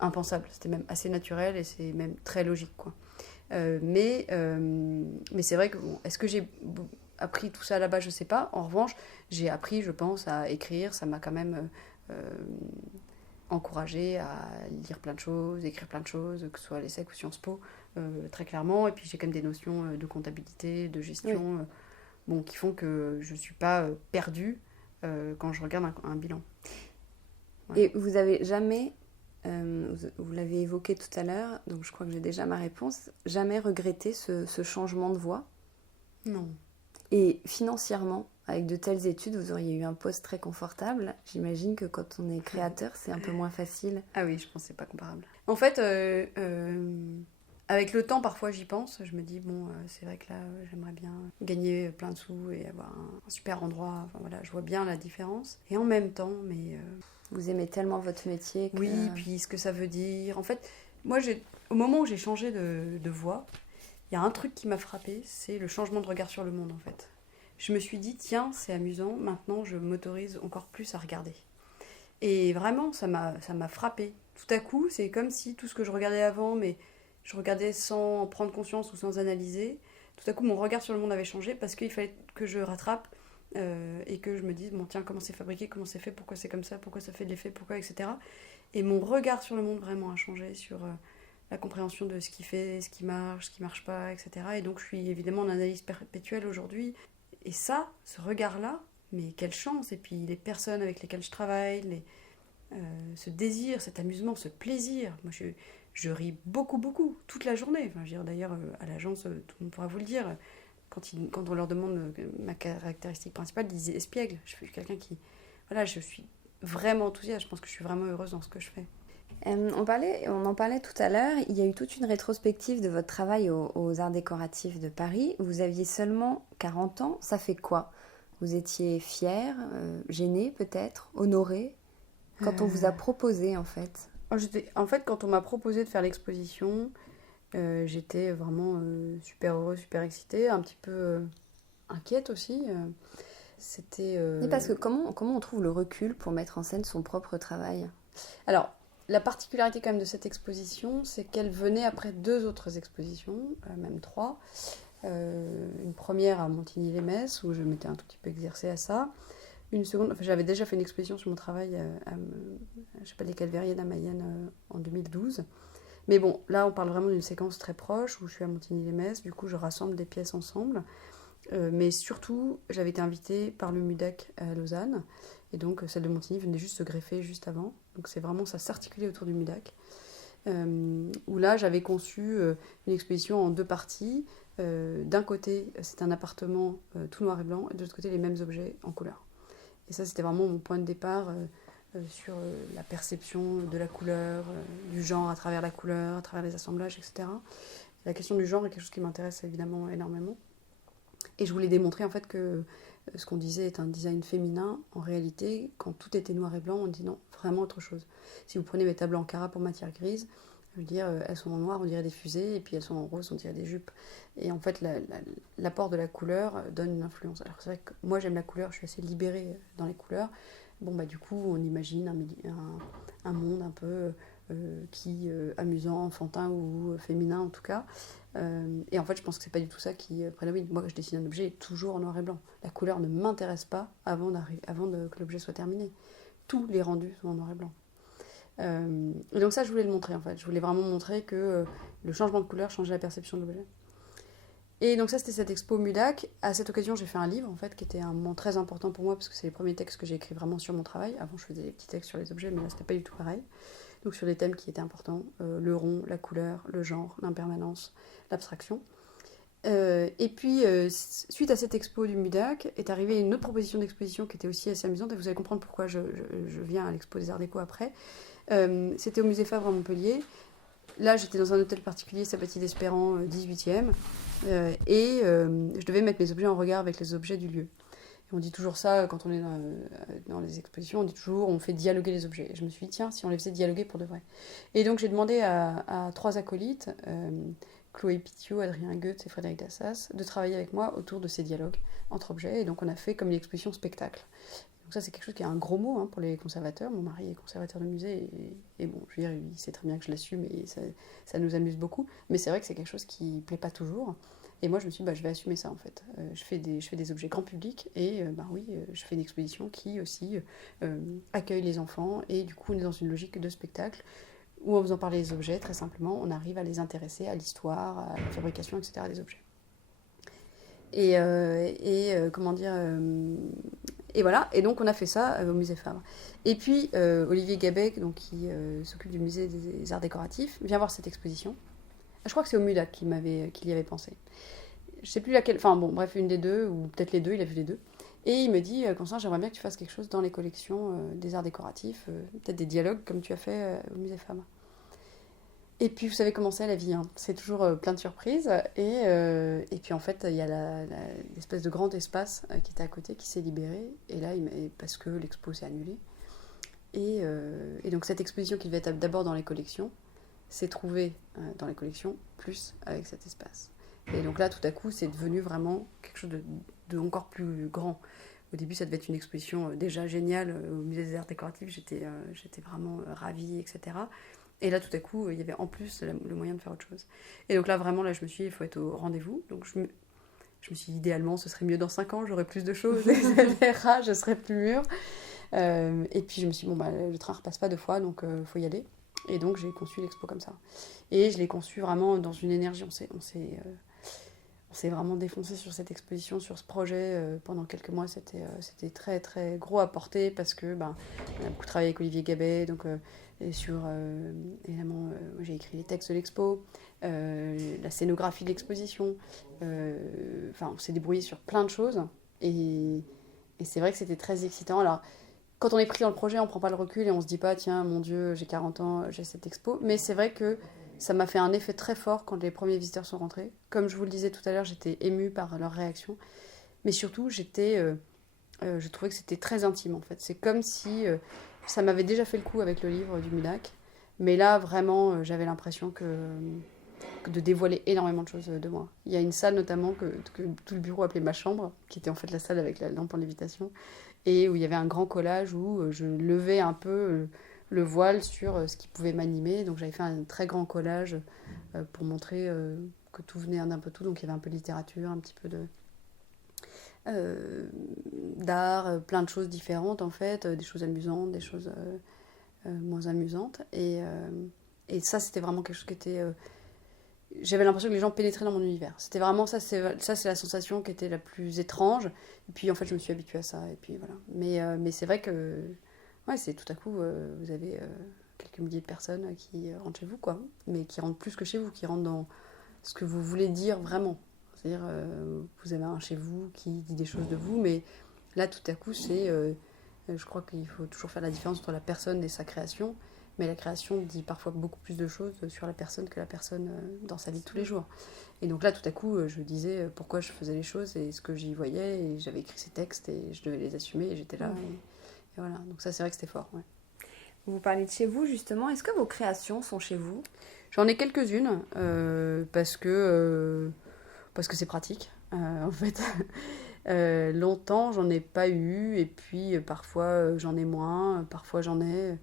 impensable. C'était même assez naturel, et c'est même très logique, quoi. Mais c'est vrai que, est-ce que j'ai appris tout ça là-bas? Je sais pas. En revanche, j'ai appris, je pense, à écrire. Ça m'a quand même... encouragée à lire plein de choses, écrire plein de choses, que ce soit à l'ESSEC ou Sciences Po, très clairement. Et puis j'ai quand même des notions de comptabilité, de gestion, qui font que je ne suis pas perdue quand je regarde un bilan. Ouais. Et vous avez jamais, vous l'avez évoqué tout à l'heure, donc je crois que j'ai déjà ma réponse, jamais regretté ce changement de voie? Non. Et financièrement, avec de telles études, vous auriez eu un poste très confortable. J'imagine que quand on est créateur, c'est un peu moins facile. Ah oui, je pense que c'est pas comparable. En fait, avec le temps, parfois j'y pense. Je me dis, c'est vrai que là, j'aimerais bien gagner plein de sous et avoir un super endroit. Enfin voilà, je vois bien la différence. Et en même temps, vous aimez tellement votre métier que... Oui, puis ce que ça veut dire. En fait, moi, au moment où j'ai changé de voie, il y a un truc qui m'a frappée, c'est le changement de regard sur le monde, en fait. Je me suis dit, tiens, c'est amusant, maintenant je m'autorise encore plus à regarder. Et vraiment, ça m'a frappée. Tout à coup, c'est comme si tout ce que je regardais avant, mais je regardais sans en prendre conscience ou sans analyser, tout à coup, mon regard sur le monde avait changé parce qu'il fallait que je rattrape et que je me dise, tiens, comment c'est fabriqué, comment c'est fait, pourquoi c'est comme ça, pourquoi ça fait de l'effet, pourquoi, etc. Et mon regard sur le monde vraiment a changé sur... la compréhension de ce qui fait, ce qui marche pas, etc. Et donc je suis évidemment en analyse perpétuelle aujourd'hui. Et ça, ce regard-là, mais quelle chance! Et puis les personnes avec lesquelles je travaille, ce désir, cet amusement, ce plaisir. Moi, je ris beaucoup, beaucoup, toute la journée. Enfin, je veux dire, d'ailleurs, à l'agence, tout le monde pourra vous le dire. Quand on leur demande ma caractéristique principale, ils disent espiègle. Je suis quelqu'un qui... Voilà, je suis vraiment enthousiaste. Je pense que je suis vraiment heureuse dans ce que je fais. On en parlait tout à l'heure, il y a eu toute une rétrospective de votre travail aux Arts Décoratifs de Paris. Vous aviez seulement 40 ans, ça fait quoi? Vous étiez fière, gênée peut-être, honorée, quand on vous a proposé en fait? En fait, quand on m'a proposé de faire l'exposition, j'étais vraiment super heureuse, super excitée, un petit peu inquiète aussi. Mais parce que comment on trouve le recul pour mettre en scène son propre travail? Alors, La particularité quand même de cette exposition, c'est qu'elle venait après 2 autres expositions, même 3. Une première à Montigny-lès-Metz, où je m'étais un tout petit peu exercée à ça. Une seconde, enfin, j'avais déjà fait une exposition sur mon travail je sais pas, les Calvériennes à Mayenne en 2012. Mais bon, là on parle vraiment d'une séquence très proche, où je suis à Montigny-lès-Metz, du coup je rassemble des pièces ensemble. Mais surtout, j'avais été invitée par le MUDAC à Lausanne, et donc celle de Montigny venait juste se greffer juste avant. Donc c'est vraiment, ça s'articulait autour du MUDAC. Où là j'avais conçu une exposition en 2 parties. D'un côté, c'est un appartement tout noir et blanc, et de l'autre côté, les mêmes objets en couleur. Et ça, c'était vraiment mon point de départ sur la perception de la couleur, du genre à travers la couleur, à travers les assemblages, etc. La question du genre est quelque chose qui m'intéresse évidemment énormément. Et je voulais démontrer en fait que ce qu'on disait est un design féminin. En réalité, quand tout était noir et blanc, on dit non, vraiment autre chose. Si vous prenez mes tables en cara pour matière grise, je veux dire, elles sont en noir, on dirait des fusées, et puis elles sont en rose, on dirait des jupes. Et en fait, l'apport de la couleur donne une influence. Alors c'est vrai que moi j'aime la couleur, je suis assez libérée dans les couleurs. Bon bah du coup, on imagine un monde un peu amusant, enfantin ou féminin en tout cas. Et en fait, je pense que c'est pas du tout ça qui prédomine. Moi, quand je dessine un objet, toujours en noir et blanc. La couleur ne m'intéresse pas avant que l'objet soit terminé. Tous les rendus sont en noir et blanc. Et donc ça, je voulais le montrer en fait. Je voulais vraiment montrer que le changement de couleur changeait la perception de l'objet. Et donc ça, c'était cette expo MUDAC. À cette occasion, j'ai fait un livre en fait, qui était un moment très important pour moi, parce que c'est les premiers textes que j'ai écrits vraiment sur mon travail. Avant, je faisais des petits textes sur les objets, mais là, c'était pas du tout pareil. Donc sur des thèmes qui étaient importants, le rond, la couleur, le genre, l'impermanence, l'abstraction. Et puis, suite à cette expo du MUDAC, est arrivée une autre proposition d'exposition qui était aussi assez amusante, et vous allez comprendre pourquoi je viens à l'expo des Arts Déco après. C'était au Musée Fabre à Montpellier. Là, j'étais dans un hôtel particulier, Sabatier d'Espérance, 18e, et je devais mettre mes objets en regard avec les objets du lieu. Et on dit toujours ça quand on est dans les expositions, on dit toujours on fait dialoguer les objets. Et je me suis dit, tiens, si on les faisait dialoguer pour de vrai. Et donc j'ai demandé à 3 acolytes, Chloé Pitiot, Adrien Goetz et Frédéric Dassas, de travailler avec moi autour de ces dialogues entre objets. Et donc on a fait comme une exposition spectacle. Donc ça, c'est quelque chose qui est un gros mot pour les conservateurs. Mon mari est conservateur de musée et bon, je veux dire, il sait très bien que je l'assume et ça nous amuse beaucoup. Mais c'est vrai que c'est quelque chose qui ne plaît pas toujours. Et moi, je me suis dit, je vais assumer ça en fait. Je fais des objets grand public et je fais une exposition qui aussi accueille les enfants. Et du coup, on est dans une logique de spectacle où en faisant parler les objets, très simplement, on arrive à les intéresser à l'histoire, à la fabrication, etc. des objets. Et voilà, et donc on a fait ça au musée Fabre. Et puis Olivier Gabet, donc, qui s'occupe du musée des arts décoratifs, vient voir cette exposition. Je crois que c'est au MUDAC qu'il y avait pensé. Je sais plus laquelle, enfin bon, bref, une des deux, ou peut-être les deux, il a vu les deux. Et il me dit, Constance, j'aimerais bien que tu fasses quelque chose dans les collections des arts décoratifs, peut-être des dialogues comme tu as fait au musée Fabre. Et puis, vous savez comment c'est la vie, hein. C'est toujours plein de surprises. Et puis, en fait, il y a l'espèce de grand espace qui était à côté qui s'est libéré. Et là, parce que l'expo s'est annulée. Et donc, cette exposition qui devait être d'abord dans les collections s'est trouvée dans les collections, plus avec cet espace. Et donc là, tout à coup, c'est devenu vraiment quelque chose de encore plus grand. Au début, ça devait être une exposition déjà géniale au musée des arts décoratifs. J'étais vraiment ravie, etc. Et là, tout à coup, il y avait en plus le moyen de faire autre chose. Et donc là, vraiment, je me suis dit, il faut être au rendez-vous. Donc je me suis dit, idéalement, ce serait mieux dans 5 ans, j'aurais plus de choses, etc. Je serais plus mûre. Et puis je me suis dit, le train ne repasse pas 2 fois, donc il faut y aller. Et donc j'ai conçu l'expo comme ça. Et je l'ai conçu vraiment dans une énergie. On s'est vraiment défoncé sur cette exposition, sur ce projet. Pendant quelques mois, c'était très, très gros à porter parce que on a beaucoup travaillé avec Olivier Gabet, donc... Et évidemment, j'ai écrit les textes de l'expo, la scénographie de l'exposition. On s'est débrouillé sur plein de choses. Et c'est vrai que c'était très excitant. Alors, quand on est pris dans le projet, on ne prend pas le recul et on ne se dit pas, tiens, mon Dieu, j'ai 40 ans, j'ai cette expo. Mais c'est vrai que ça m'a fait un effet très fort quand les premiers visiteurs sont rentrés. Comme je vous le disais tout à l'heure, j'étais émue par leur réaction. Mais surtout, je trouvais que c'était très intime, en fait. C'est comme si... ça m'avait déjà fait le coup avec le livre du MUDAC, mais là, vraiment, j'avais l'impression que de dévoiler énormément de choses de moi. Il y a une salle, notamment, que tout le bureau appelait ma chambre, qui était en fait la salle avec la lampe en lévitation, et où il y avait un grand collage où je levais un peu le voile sur ce qui pouvait m'animer. Donc j'avais fait un très grand collage pour montrer que tout venait d'un peu tout. Donc il y avait un peu de littérature, un petit peu d'art, plein de choses différentes en fait, des choses amusantes, des choses moins amusantes. Et ça, c'était vraiment quelque chose qui était... j'avais l'impression que les gens pénétraient dans mon univers. C'était vraiment ça, c'est la sensation qui était la plus étrange. Et puis en fait, je me suis habituée à ça. Et puis voilà. Mais c'est vrai que ouais, c'est tout à coup, vous avez quelques milliers de personnes qui rentrent chez vous, quoi. Mais qui rentrent plus que chez vous, qui rentrent dans ce que vous voulez dire vraiment. C'est-à-dire, vous avez un chez vous qui dit des choses de vous, mais là, tout à coup, je crois qu'il faut toujours faire la différence entre la personne et sa création. Mais la création dit parfois beaucoup plus de choses sur la personne que la personne dans sa vie de tous les jours. Et donc là, tout à coup, je disais pourquoi je faisais les choses et ce que j'y voyais. Et j'avais écrit ces textes et je devais les assumer et j'étais là. Et voilà. Donc ça, c'est vrai que c'était fort. Ouais. Vous parlez de chez vous, justement. Est-ce que vos créations sont chez vous? J'en ai quelques-unes parce que c'est pratique. En fait, longtemps, j'en ai pas eu. Et puis, parfois, j'en ai moins. Parfois, j'en ai.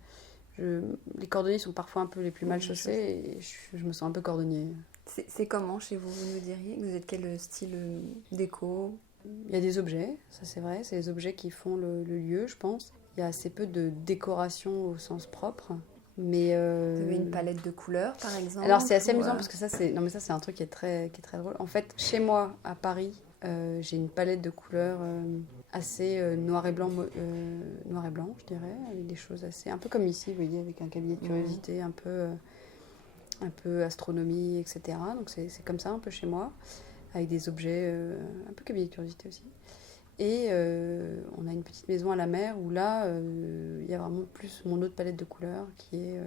Les cordonniers sont parfois un peu les plus mal chaussés et je me sens un peu cordonnier. C'est comment chez vous, vous nous diriez? Vous êtes quel style déco? Il y a des objets, ça c'est vrai, c'est les objets qui font le lieu, je pense. Il y a assez peu de décoration au sens propre. Mais Vous avez une palette de couleurs, par exemple? Alors c'est assez amusant parce que ça c'est un truc qui est très drôle. En fait, chez moi à Paris, j'ai une palette de couleurs assez noir et blanc, je dirais, avec des choses assez un peu comme ici, vous voyez, avec un cabinet de curiosité, un peu astronomie, etc. Donc c'est comme ça un peu chez moi, avec des objets un peu cabinet de curiosité aussi. Et on a une petite maison à la mer où là, il y a vraiment plus mon autre palette de couleurs qui est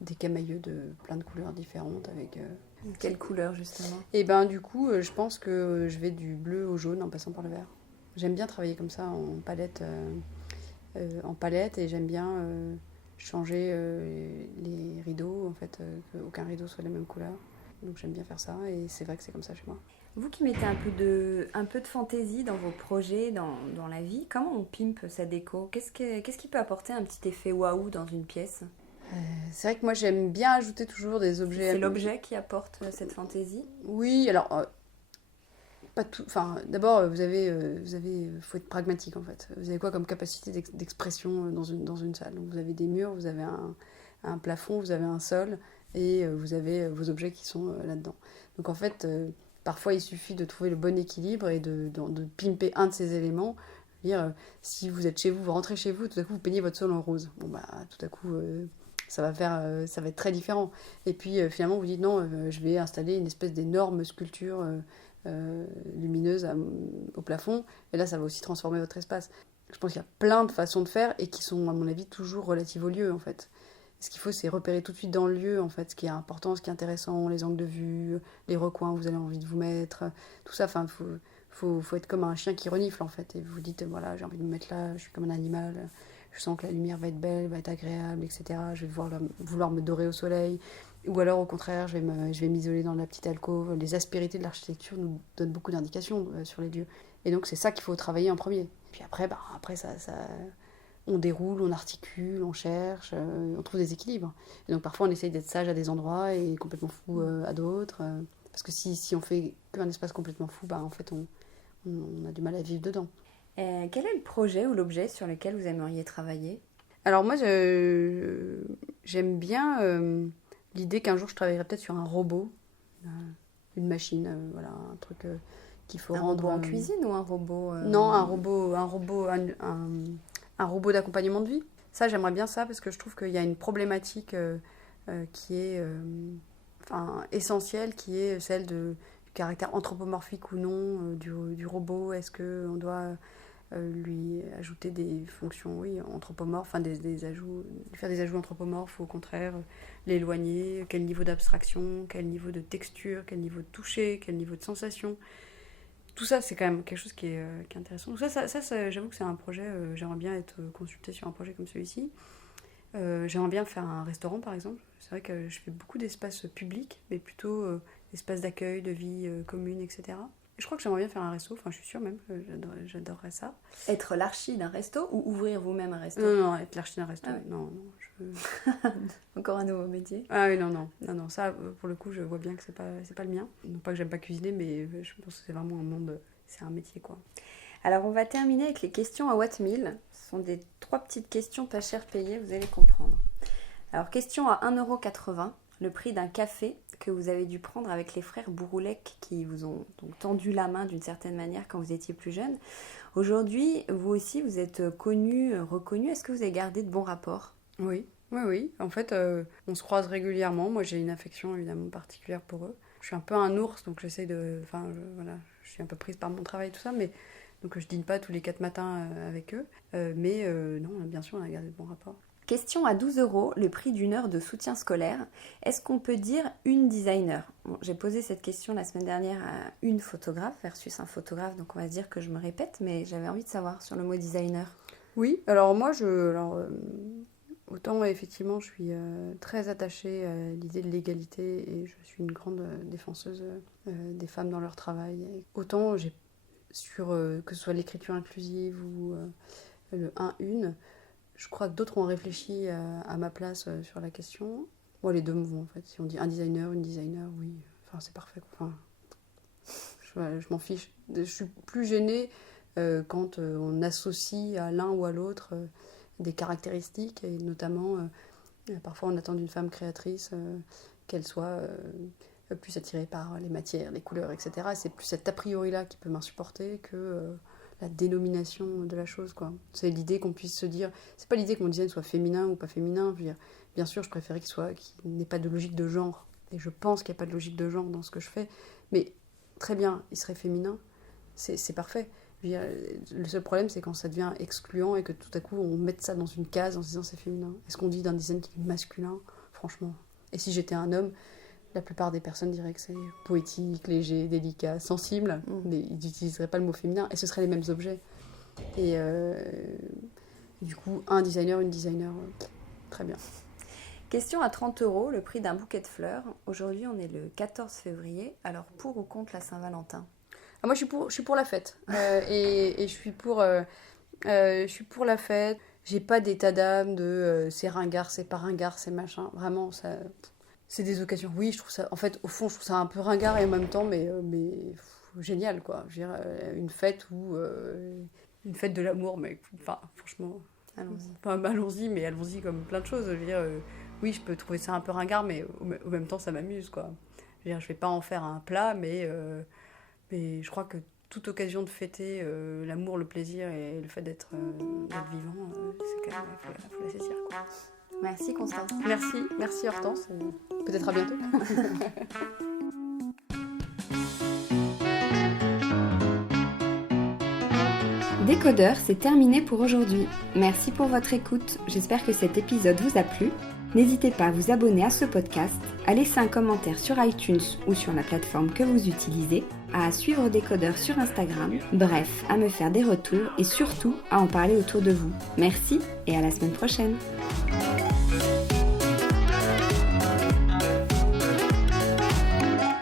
des camailleux de plein de couleurs différentes. Avec, quelle couleur justement? Et ben du coup, je pense que je vais du bleu au jaune en passant par le vert. J'aime bien travailler comme ça en palette et j'aime bien changer les rideaux, en fait, qu'aucun rideau soit la même couleur. Donc j'aime bien faire ça et c'est vrai que c'est comme ça chez moi. Vous qui mettez un peu de fantaisie dans vos projets, dans la vie, comment on pimpe sa déco? Qu'est-ce qui peut apporter un petit effet waouh dans une pièce? C'est vrai que moi j'aime bien ajouter toujours des objets. C'est l'objet qui apporte cette fantaisie? Oui, alors pas tout. Enfin, d'abord faut être pragmatique en fait. Vous avez quoi comme capacité d'expression dans une salle? Donc vous avez des murs, vous avez un plafond, vous avez un sol et vous avez vos objets qui sont là-dedans. Donc en fait, parfois il suffit de trouver le bon équilibre et de pimper un de ces éléments. Dire, si vous êtes chez vous, vous rentrez chez vous, tout à coup vous peignez votre sol en rose. Bon bah tout à coup ça va être très différent. Et puis finalement vous dites non, je vais installer une espèce d'énorme sculpture lumineuse au plafond, et là ça va aussi transformer votre espace. Je pense qu'il y a plein de façons de faire et qui sont à mon avis toujours relatives au lieu en fait. Ce qu'il faut c'est repérer tout de suite dans le lieu en fait ce qui est important, ce qui est intéressant, les angles de vue, les recoins où vous avez envie de vous mettre, tout ça. Enfin, faut être comme un chien qui renifle en fait et vous dites voilà j'ai envie de me mettre là, je suis comme un animal, je sens que la lumière va être belle, va être agréable, etc. Je vais vouloir me dorer au soleil. Ou alors au contraire, je vais m'isoler dans la petite alcôve. Les aspérités de l'architecture nous donnent beaucoup d'indications sur les lieux. Et donc c'est ça qu'il faut travailler en premier. Puis après, on déroule, on articule, on cherche, on trouve des équilibres. Et donc parfois on essaye d'être sage à des endroits et complètement fou à d'autres. Parce que si on fait qu'un espace complètement fou, en fait on a du mal à vivre dedans. Quel est le projet ou l'objet sur lequel vous aimeriez travailler? Alors moi, j'aime bien l'idée qu'un jour je travaillerai peut-être sur un robot, une machine, voilà, un truc qu'il faut rendre... Un robot en cuisine ou un robot... Non, un robot d'accompagnement de vie. Ça, j'aimerais bien ça parce que je trouve qu'il y a une problématique qui est essentielle, qui est celle du caractère anthropomorphique ou non du robot. Est-ce qu'on doit lui ajouter des fonctions anthropomorphes, faire des ajouts anthropomorphes ou au contraire l'éloigner, quel niveau d'abstraction, quel niveau de texture, quel niveau de toucher, quel niveau de sensation. Tout ça, c'est quand même quelque chose qui est intéressant. Donc ça, j'avoue que c'est un projet, j'aimerais bien être consultée sur un projet comme celui-ci. J'aimerais bien faire un restaurant, par exemple. C'est vrai que je fais beaucoup d'espaces publics, mais plutôt espaces d'accueil, de vie commune, etc. Je crois que j'aimerais bien faire un resto, je suis sûre même que j'adorerais ça. Être l'archi d'un resto ou ouvrir vous-même un resto? Non, être l'archi d'un resto, Ah ouais. non. Encore un nouveau métier. Ah oui, non, ça, pour le coup, je vois bien que c'est pas le mien. Non pas que j'aime pas cuisiner, mais je pense que c'est vraiment un monde, c'est un métier, quoi. Alors, on va terminer avec les questions à What Meal. Ce sont des 3 petites questions pas cher payées, vous allez comprendre. Alors, question à 1,80 €, le prix d'un café que vous avez dû prendre avec les frères Bouroulec qui vous ont donc tendu la main d'une certaine manière quand vous étiez plus jeune. Aujourd'hui, vous aussi, vous êtes connu, reconnu. Est-ce que vous avez gardé de bons rapports? Oui. En fait, on se croise régulièrement. Moi, j'ai une affection évidemment particulière pour eux. Je suis un peu un ours, donc j'essaye de... voilà, je suis un peu prise par mon travail et tout ça, mais... Donc je dîne pas tous les 4 matins avec eux. Mais non, bien sûr, on a gardé de bons rapports. Question à 12 €, le prix d'une heure de soutien scolaire. Est-ce qu'on peut dire une designer? J'ai posé cette question la semaine dernière à une photographe versus un photographe, donc on va dire que je me répète, mais j'avais envie de savoir sur le mot designer. Oui, alors moi, autant effectivement, je suis très attachée à l'idée de l'égalité et je suis une grande défenseuse des femmes dans leur travail. Et autant sur que ce soit l'écriture inclusive ou le 1-1, je crois que d'autres ont réfléchi à ma place sur la question. Moi, les deux me vont en fait. Si on dit un designer, une designer, oui, c'est parfait. Je m'en fiche. Je suis plus gênée quand on associe à l'un ou à l'autre des caractéristiques, et notamment, parfois on attend d'une femme créatrice qu'elle soit plus attirée par les matières, les couleurs, etc. Et c'est plus cet a priori-là qui peut m'insupporter que la dénomination de la chose, quoi. C'est l'idée qu'on puisse se dire... C'est pas l'idée que mon design soit féminin ou pas féminin. Je veux dire, bien sûr, je préférais qu'il n'ait pas de logique de genre. Et je pense qu'il n'y a pas de logique de genre dans ce que je fais. Mais très bien, il serait féminin. C'est parfait. Je veux dire, le seul problème, c'est quand ça devient excluant et que tout à coup, on mette ça dans une case en se disant c'est féminin. Est-ce qu'on dit d'un design qui est masculin? Franchement. Et si j'étais un homme, la plupart des personnes diraient que c'est poétique, léger, délicat, sensible. Mais ils n'utiliseraient pas le mot féminin et ce seraient les mêmes objets. Et du coup, un designer, une designer, très bien. Question à 30 €, le prix d'un bouquet de fleurs. Aujourd'hui, on est le 14 février. Alors, pour ou contre la Saint-Valentin? Moi, je suis pour la fête. Et je suis pour la fête. J'ai pas d'état d'âme de c'est ringard, c'est pas ringard, c'est machin. Vraiment, ça... C'est des occasions, oui, je trouve ça... En fait, au fond, je trouve ça un peu ringard et en même temps, mais génial, quoi. Je veux dire, une fête où... une fête de l'amour, mais franchement... Allons-y, mais allons-y comme plein de choses. Je veux dire, oui, je peux trouver ça un peu ringard, mais au même temps, ça m'amuse, quoi. Je veux dire, je vais pas en faire un plat, mais je crois que toute occasion de fêter l'amour, le plaisir et le fait d'être vivant, c'est quand même... Il faut la saisir, quoi. Merci Constance. Merci Hortense. Peut-être à bientôt. Décodeur, c'est terminé pour aujourd'hui. Merci pour votre écoute. J'espère que cet épisode vous a plu. N'hésitez pas à vous abonner à ce podcast, à laisser un commentaire sur iTunes ou sur la plateforme que vous utilisez, à suivre Décodeur sur Instagram, bref, à me faire des retours et surtout à en parler autour de vous. Merci et à la semaine prochaine.